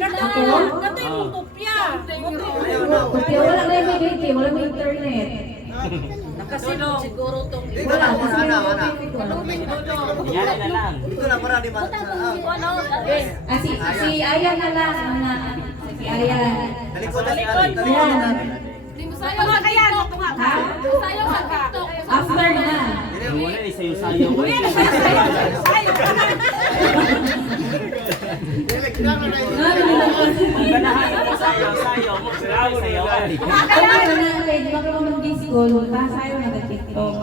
Katay mong kopya. Kopya, wala na yung may wala may internet. Nakasilong siguro tong Dito lang para anak. Yan na lang. Dito lang para di ma. Si Aya na lang. Si Aya. Talikod na. Di mo sayo nga kaya ako nga. Ha? Sayo sa TikTok. After na. Wala ni sayo-sayo. Ang ganahan mo sayo-sayo mo. Sayo. After na, di ba ka mag-disco, tasayo na sa TikTok.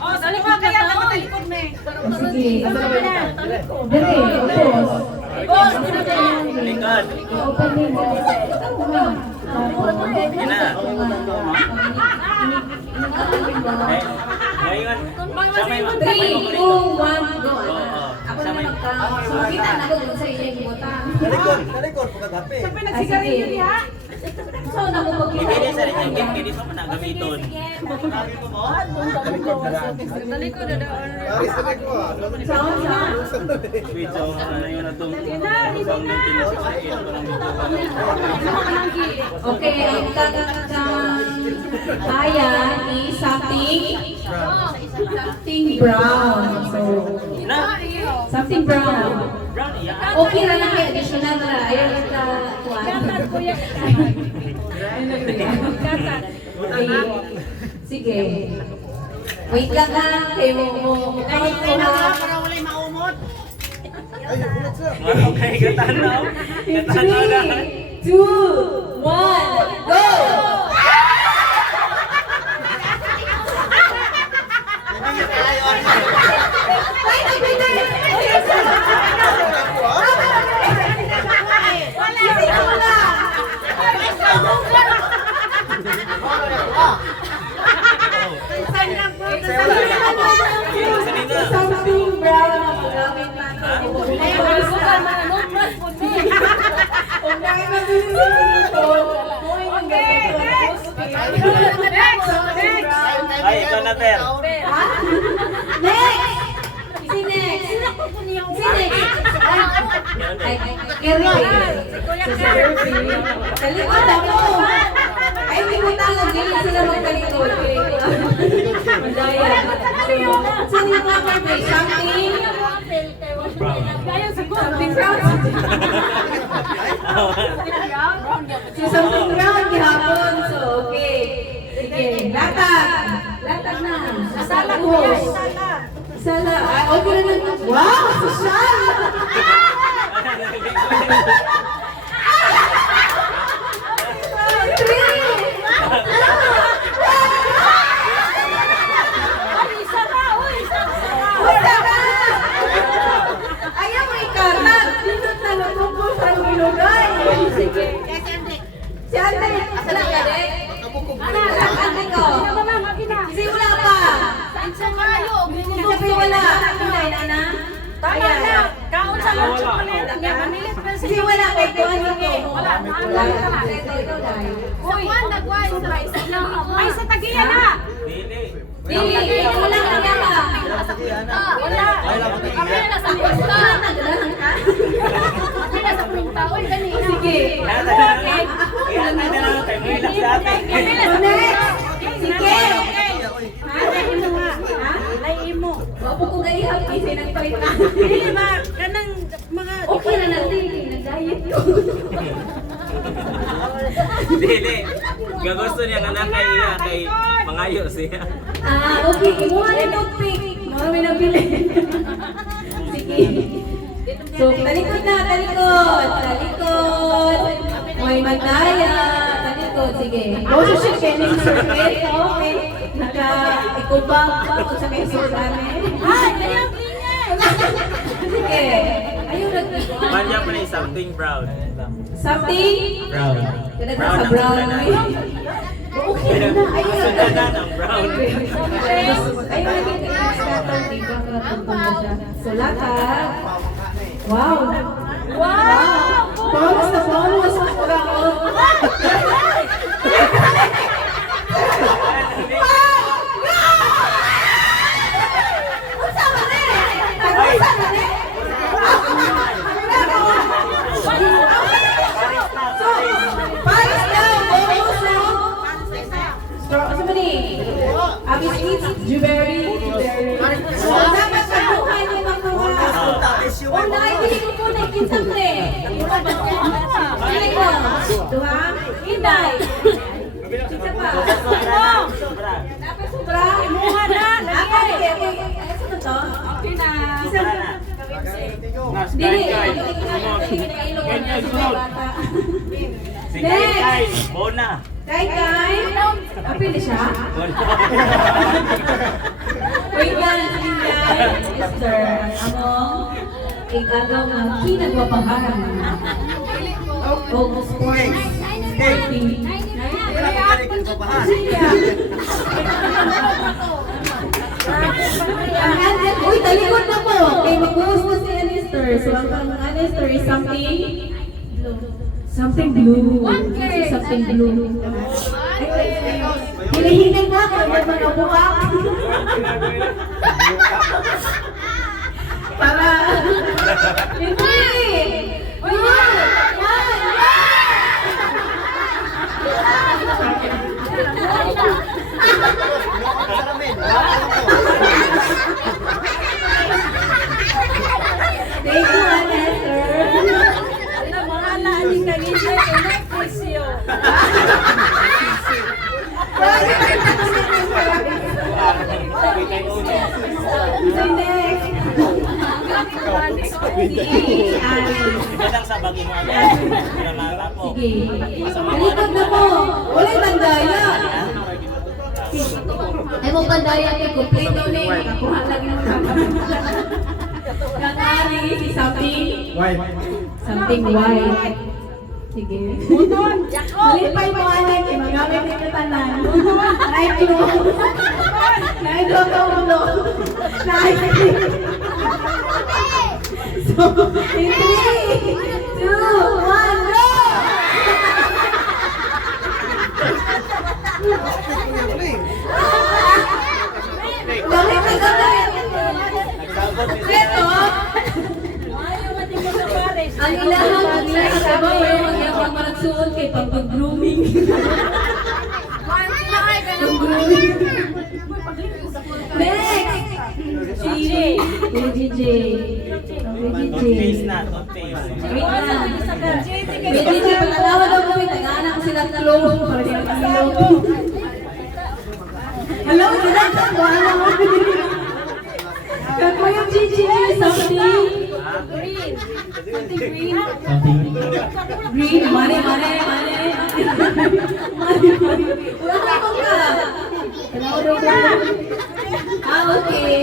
Oh, dali mo kaya nakatalikod me. Sige. Dali, upos. Boss, Likod. Open me. Yan na. Ngayon, sa may 3, 2, 1, go. Ako Sa na may magka... So, kita na ko sa inyong butang. Talikod pagkagapi. Nagsigarilyo niya? So, nakupagkita. Ibili sa rin yung gift, hindi pa man gamiton. talikod na daw. Sound na. Video, ano yun na itong sound maintenance sa iyo. Okay, ang kaya is something brown. So, Na? something brown. Brown, iya. Okay na lang, may additional na. Ayaw ka Gatat ko yan. Gatat. Sige. Wait lang ha. Kayo mo. Kahit ko ha. Para wala'y maumot. Okay, katanaw. Katanaw na. 3, 2, 1, go! Something brown ang paggamit natin. Bukan mananubras po niya. Kung dahil mabilis ito, Ay, ikaw na, Per. Next! Si next! Si next! Ay, Kerry. Talikod ako! Ay, hindi ko tawag. Hindi sila magtalikod. Madaya. Sino yung number ba? Something? Something brown? So, something brown gihapon. So, okay. Sige, latag. Latag na. Sala ko yan. Sala. Ay, okay na lang. Wow! Social! Ayaw mo ikarat. Dito na natungkol sa ilugay. Sige. Si Ate. Asa na ka, Dek? Ate ko. Kasi wala pa. Kasi wala. Pinay na na. Tama na. Kaon sa mga chocolate. Manilit pa Kasi wala kay Tuan ko. Wala. Wala. Ito dahil. Uy, nagway. Ay, sa tagiya na. Dili. Dili. Wala ka na ba? Wala. Kami na sa pusta. Nagdahan ka? Kami na sa taon kanina. Sige. Kaya na lang tayo. May ilang sa atin. Next. Sige. Laimo. Wapo ko gayab. Kasi nagpalit na. Dili ba? Kanang mga... Okay na natin. Nag-diet ko. Dili. Gagusto niya nga na kay mangayo siya. Okay. Kumuha na toothpick. Marami na bili. Sige. So, talikod na. Talikod. Talikod. May magdaya. Talikod. Sige. Boso siya kening circuit. Okay. Naka-ikubang pa kung sa kaisip namin. Ay, ayaw ganyan. Sige. Ayun nag-ikubang. Manya pa na something brown. Something? Brown. Kada Brown sa ang brown. sudanan. Okay na. Ayun Sudanan ang brown. Ayun naging extratal dito ka tungkol siya. So, latag. Wow! Wow! Bonus na bonus! something. Dili ko. Duha. Inday. Isa pa. Sobra. Dapat sobra. Imuha na, lagay. Okay. Ano to? Okay na. Isa pa. Nas Dili. kay. Next. Bona. Kay. Apil siya? Wait lang, Inday. Esther. Among igagaw ng kinagwapaharan. Oh, sports. Sporting. Wala ka talikod sa bahan. Uy, talikod na po. Okay, mag-host na si Esther. So, ang Esther is something blue. Something blue. Hinihinay na ako ng mga buwak. Para... Hindi! Salamin. Thank you, Esther. Ano, mga naaling kanina, presyo. So next. Si Alice. Kadang sa bagi mo agad. Para matapo. Sige. Talikod na po. Wala'y bandaya. Ay mo bandaya kay kompleto ni. Kakuha lagi ng Kakari, si something white. Sige. Malipay mo anak, magamit ni katanan. Naiklo. Naiklo ka ulo. Naiklo. So, in 3, 2, 1, go! Gamit na gamit. Ito, ang ilahang sabaw yung magsuot kay pag-grooming. Next! DJ. Toothpaste na, toothpaste. Wait na. DJ, pagkalawa daw kami, nag-aanak sila tulong para sila kamilaw. Hello, sila sa buwan mo. Kako yung DJ, something. Green. Something green. Green, mare. Wala ko ka. Okay.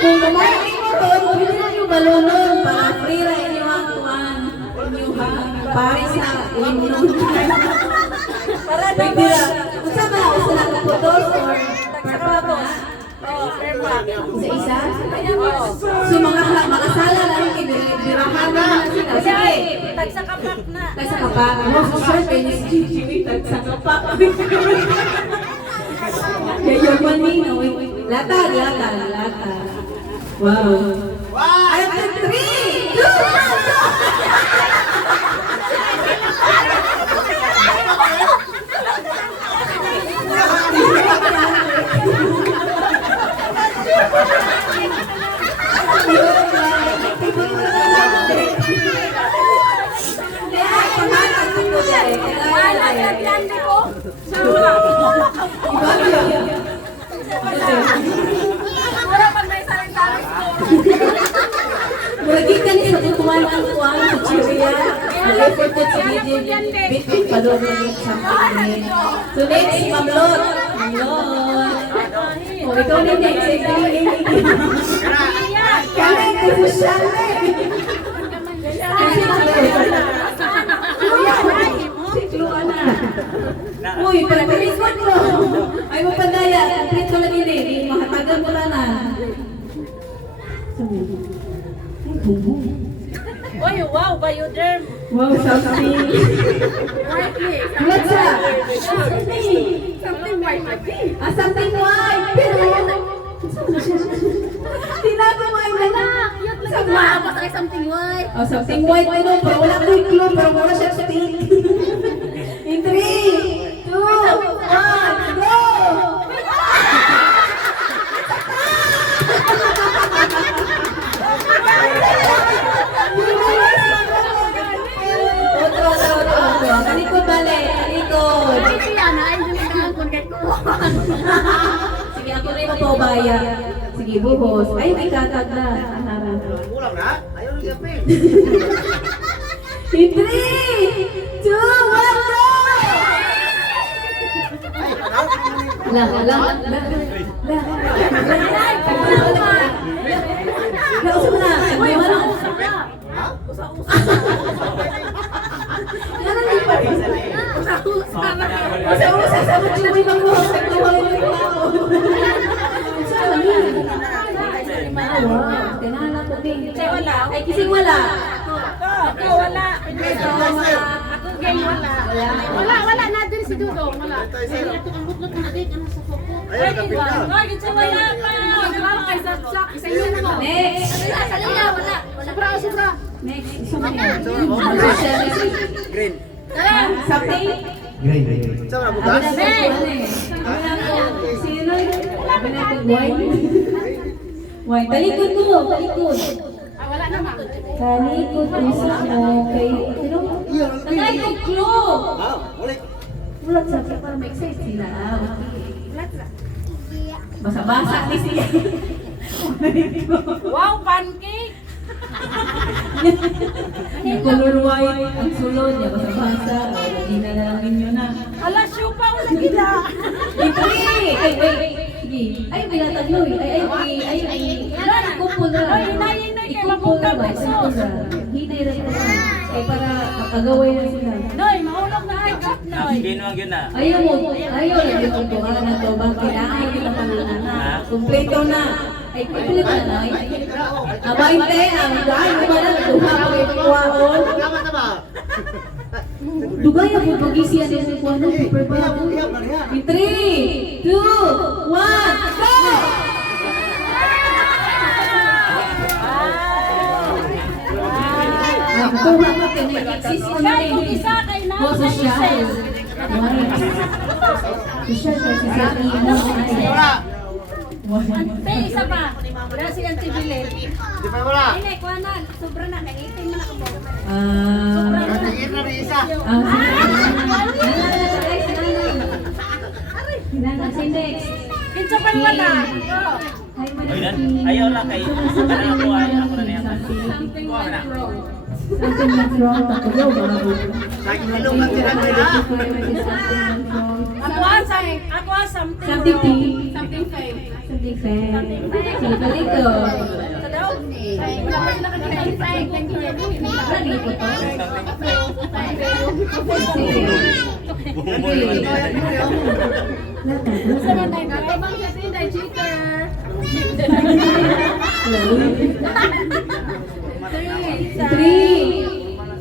Kung kumain mo ron, pwede na yung balonon para free ra inyong kuhan. Pare sa inyong. Pwede ra. Kung saan ba? Kung saan ako photos or perpatos? Isa-isa? So mga makasala lang ibirahan na sila. Sige. Tagsakapak na. Tagsakapak. Oh, sure, kayo si Gigi. Tagsakapak. Kaya yung manino. Latag. Wow. After 3, 2, Mura pag may saling-saling store. Muragi ka ni sa tutuan ang kuwan sa Chiria. Mag-effort ko si DJ Bitbit pa doon sa something. So next, si Mamlot. O, ikaw na next. Kami, kasi siya Uy, pagpalikod mo. Ay mo pandaya. Print ko lang hindi. Mahatagan mo lang na. Uy, wow, Bioderm. Wow, something. What's up? Something white. Something white. Pero, tinago mo ay nanak. Something white. Oh, something white. Pero wala ko yung clue. Pero wala siya sa pink. In 3, 2, 1, go! papaya. Sige, buhos. Ay, may katag na. Ulam na? Ayaw rin kapil. In 3, 2, 1, go! Lang. Usap na. Uy, ano? Usa sa mga chumi magbuhos. Nagtuwag mo yung ako. Ganala ko din. Ay, kising wala. Ako wala. Ako game wala. Wala na din si Dudong. Wala. Ayaw kapil na. Ay, kasi wala pa. Wala kay Saksak. Isa yun mo. Next. Wala. Sobra. Next. Green. Something? Saan na Abi bukas? na ko. Sino? Abi na ko. Wine. Talikod ko. Wala naman. Talikod ko sa mo kay... Sino? Tagay ko clue. Ah, ulit. Ulat sa para make sense sila. Basa-basa ni siya. Wow, pancake. Yung color white, ang sulod niya, basa-basa. Hindi na lang ninyo na. Ala, syupa wala kita. Ito ay, wait. Sige. Ay, pinatagloy. Ay, ikumpul na. Ikumpul na ba? Ikumpul na. Hinay na sila. Ay, para makagaway na sila. Noy, mahulog na ay gap, Noy. Binuang yun na. Ayaw lang yung kumpuha na ito. Bang kailangan kita pangalan. Kumpleto na. Ay, kumpleto na. Abay, ang dahil mo ba na nagduha ko yung kuwaon? Tama na ba? Dugay ako pag-isi yan yung kuwaon. Super bago. In 3, 2, 1, go! Ito nga pa, pinag-exist ko na Kaya kung isa kay na. Oh, social. Social kasi sa imo. Wala. Ante, isa pa. Wala si Auntie Bilet. Di pa wala. Ay, kuwanan. Sobra na. Nangitin mo na ako. Tingin na rin isa. Kinsa pa wala. Ayaw lang kay. Ako na niya. Something went wrong. Takulo, bago. Nagilong ka sila nila. Ako something. Something wrong. tea. Something fake. Something fair. Sige, balito. Sa daw? Wala pa sila kanina fake. Lagi ko to. Sige. Sa man tayo. Kabang sa sinday, cheater. Three.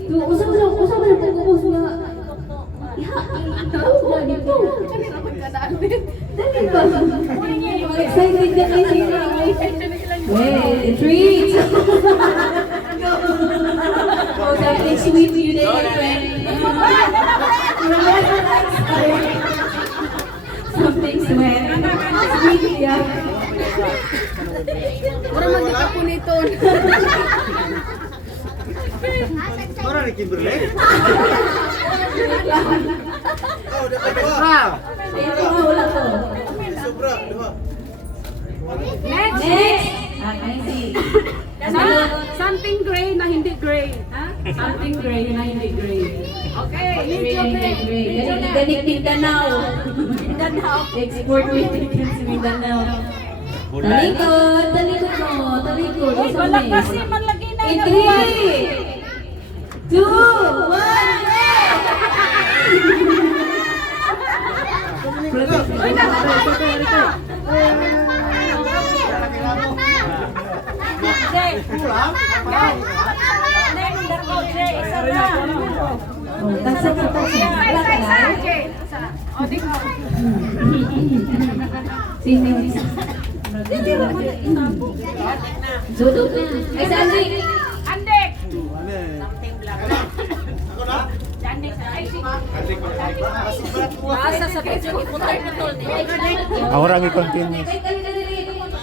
Usap mo na pagkubos na. Dali ba? Excited ka kayo sila. Wait, 3, 2, oh, something sweet you did, friend. Something sweet. Sweet, yeah. Orang magkakapo nito. Orang ni Kimberly. Oh, dapat dua. Ito, wala to. Sobra, dua. Next. I see. Something gray na hindi gray. Ha? Something gray na hindi gray. Okay. Gray. Galing Mindanao. Export with chicken sa Mindanao. Talikod mo. Talikod. Uy, wala kasi man lagi na. In 3, 2, 1, Uy, nakakita. Jay. Ulam. Name darko, Jay. Isa na. Taksa. Wala ka na? Jay. O, di ko. Sino yung isa? Sudok na. Ay, Sandy! Andek. Ako na. Andek. Ay, sige. Asa sa picture, iputol-putol. Ahora mi continue.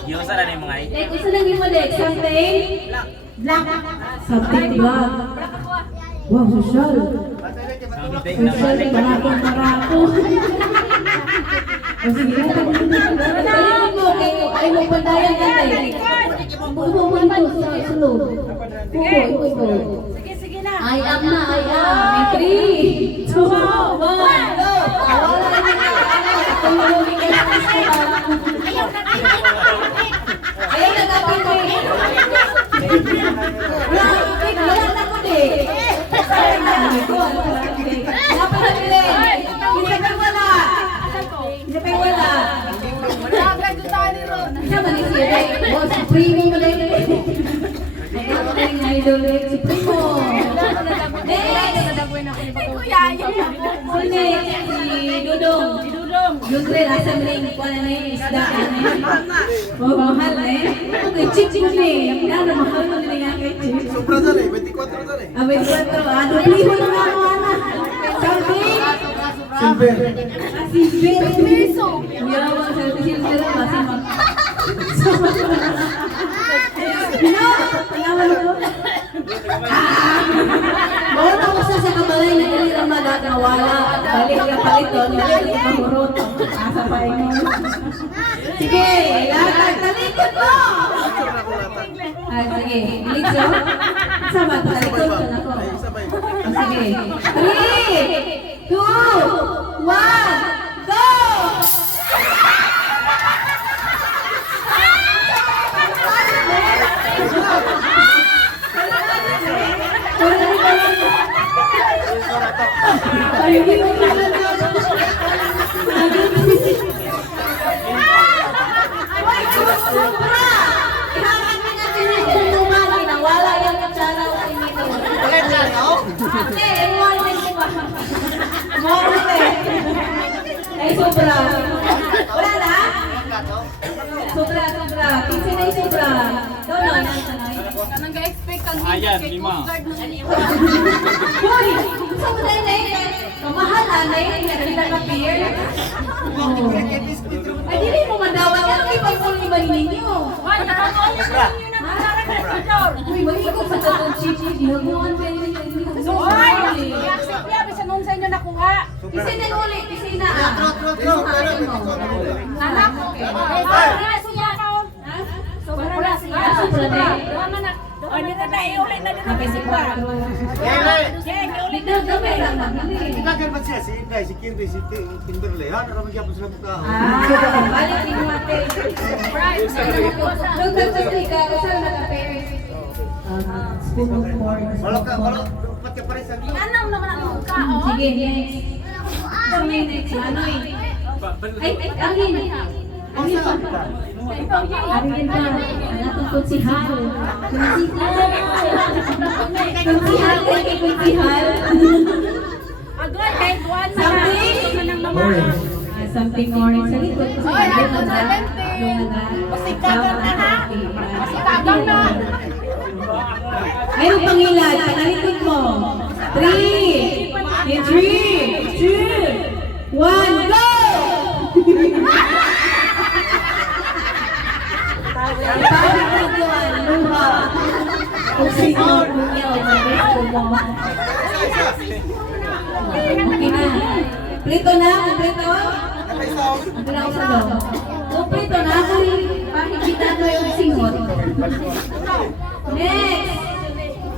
Yung sa na yung mga ay. Like, gusto lang yung mali. Something? Black. Something black. Wow, social. Something na Social, barako. O sige, talikod mo. ay mo pandayan natin. Bubuhan ko sa sulod. Bubo. Sige na. I am na, I am. 3, 2, 1, go! Wala na niya. Ayaw na natin ko eh. Wala na ko eh. Dapat na nila eh. Hindi pa wala. Hindi pa wala. Isa man yung siya eh. Oh, si Primo mo na yun eh. Ang idol eh, si Primo. Next! Si Dudong. Yung rin, asam rin, kung ano yung isda. Mahal eh. Okay, chik mo eh. Ang mahal mo nila nga kay chik. Sobra dyan eh, 24 dyan eh. Abay, 4. Dupliho na nga ako, anak. Something? Silver. Si Ben. Yawa, sa silver, kasi mag... Pinawan ko. Bawat ako sa kabalay na kanilang magat na wala. Balik na palit doon, balik na mahurot. Asa pa inyo. Sige, latag, talikod mo! Sige, ilitso. Sama, talikod ko na ko. Ay, isa pa yun. Sige. 3, 2, 1, go! Ay, hindi mo na sobra! Ihakan mo na sinusuman, pinawala yung kutsara o inito. Ate, ewan mo ito ba? Mawala eh. Ay, sobra. Wala na? Sobra. Kinsi na yung sobra. Doon na, Kanang ga-expect kang Ayan, 5. Hoy! Gusto mo na yun kamahalan na yun, nagkita ka beer. Ay, dili mo madawa. Ano may pagpuli ba ninyo? Hoy, nakakaulit na yun ang harap ng picture. Uy, mag-ikot sa tatong chichi. Dihaguan pa yun. Hoy, i-accept niya, bisa nung sa inyo nakuha. Pisinin ulit, pisina. Anak, sobra siya. Sobra siya. Sobra na. O, dito tayo ulit na dito kasi pa. Jeng, ulit Dito, gamay lang. Mabili. Ilagan man siya, si Inday, si Kimberly, si Kimberly. Ha, naramang siya po sila mukha. Balik din mo ate. Nung nagpapili ka, saan naka-pair? Spoon of corn. Wala ka, dapat ka pa rin sa Anam naman ang mukha, oh. Sige, next. Ito may next. Anoy. Ay, angin. Angin pa. Angin pa. Anatong kutsihal. Kutsihal. Kutsihal. Agoy, kahit buwan na. Something? Manang mama. Something orange. Sa likod ko Oy, siya. ako sa 20. Pasikagang na ha. Pasikagang na. Mayroong pangilan. Panalikod mo. 3, 2, 1, go! Ipagod na yun, luha. Kung sino bunyaw, mag-resto mo. Okay na. Prito na? Prito? Ang lang sa loob. Kung prito na, pakikita mo yung singot. Next!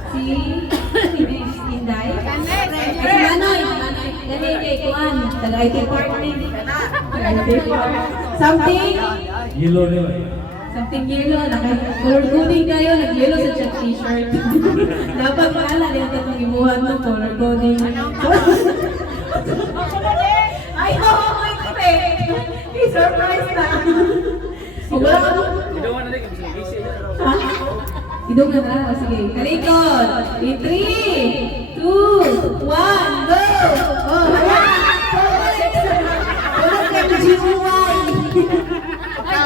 Si Inday. Si Manoy. Dali kay Kuan. Tagay kay Portman. Something? Something yellow. Color coding kayo. Nag-yellow sa chat t-shirt. Dapat pala din ito pang imuhan mo. Color coding. Ay, oo. Ay, kape. I-surprise na. Wala ka mo. Ha? Idog na na. Sige. Talikod. In 3, 2, 1, go! Oh, wala! Wala ka na GOY!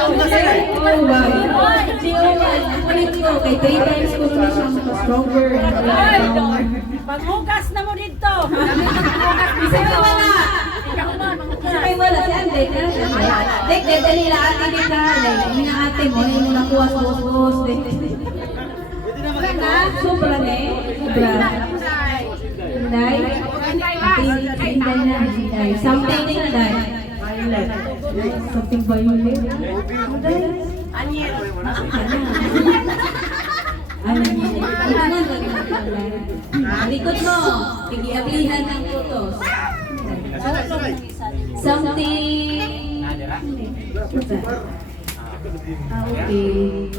Oh, why? GOY. Ulit ko. Kay 3 times ko na siya stronger. Paghugas na mo dito. Isa kayo wala! Isa kayo wala. Si Anday. Dek, dali lang ate din ka. Hindi na ate mo. Hindi mo nakuha sa bus. Sobra na eh. Sobra. Inday? Inday na. Inday. Something Inday. Violet. Something violet. Likod mo, pigiablihan ng putos. Something. Okay.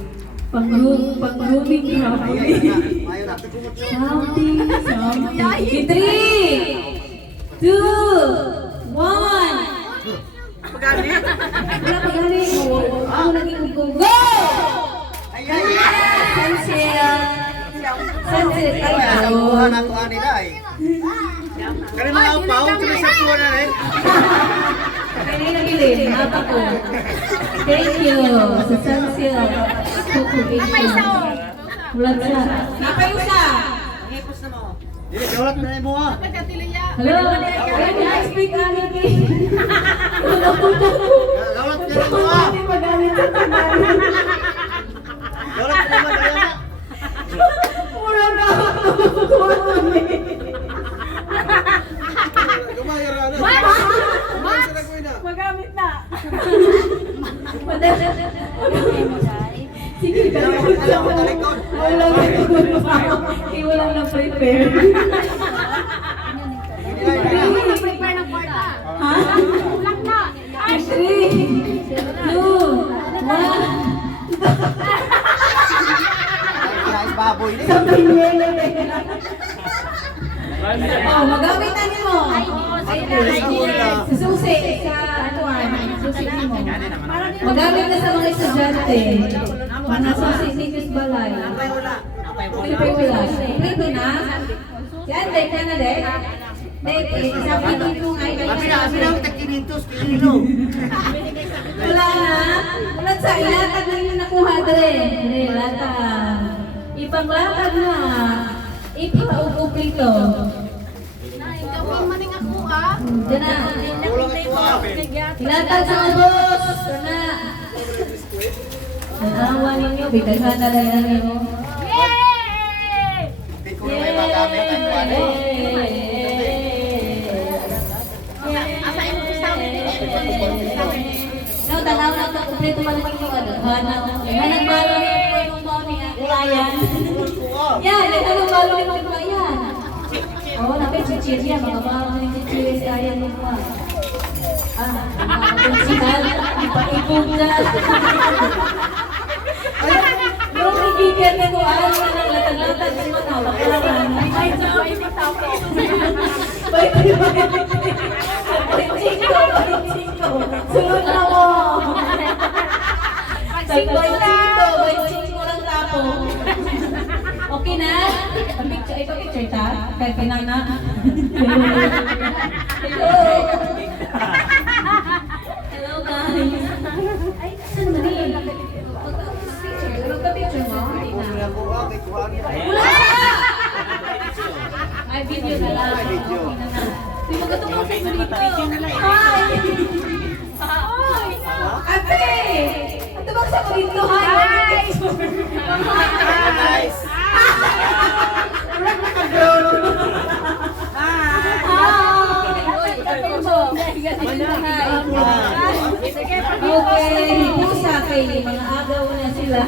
Pang-grooming hapon. Something. In 3, 2, 1. Wala pagaling. Ako naging go. Sunset. Ay, Kuha na ko ani dai. Kani mga upaw, kini sa kuha na rin. Kaya nagilin, mapa ko. Thank you sa sunset. Ulat sa. Napayusa. Dili kaulat na mo ha. Hello. Ay, na-speak ani ki. Kaulat na mo ha. Magamit sa tanan. Kaulat na mo dai na. Mura na. Gumayar na. Magamit na. Sige, wala na prepare. Prepare ng kwarta. Ha? Ulang na. 3, 2, 1. Guys, baboy ni. Oh, magamit na mo. Susi sa atuan. Susi mo. Magamit na sa mga estudyante. Mga susi ni Miss Balay. Pilipay wala. Pilipay na. Yan, day ka na, day. Day, sabi dito nga ay Abi na tag 500 kilo. wala na. Wala sa ilatag na yung nakuha dre. Ilatag. Ipanglatag na. Ipa-upo-plito. Gawin maning ako ah. Diyan na. Ilatag sa ubos. Kana. Ang awa ninyo, bigdaghan na lang ninyo. Yay! Di ko na may magamit ang kuha. Asain mo sa amin. No, tanaw na ito. Kompleto pa naman yung hana. Hanang balo yung kulayan. Yan, hanang balo yung kulayan. Oo, napay-chichir yan. Mga balo yung chichir sa ayan mo pa. Mga prinsipan, ipa-ipog na. Yung higigyan na ko, alam na lang latag-latag yung mga wakalan. Ay, so, ay, magtapo. Chico. Sunod na mo. Chico lang tapo. Okay na? Picture, ito picture ta? Kay pinana. Hello. Hello guys. Ay, saan na rin? Picture mo? Ay, video na lang. Ay, video. Okay na na. Di magkatungkol sa dito. Hi! Hi! Ate! Ate bang sa dito? Hi! Guys. Okay, pusa kay mga agaw na sila.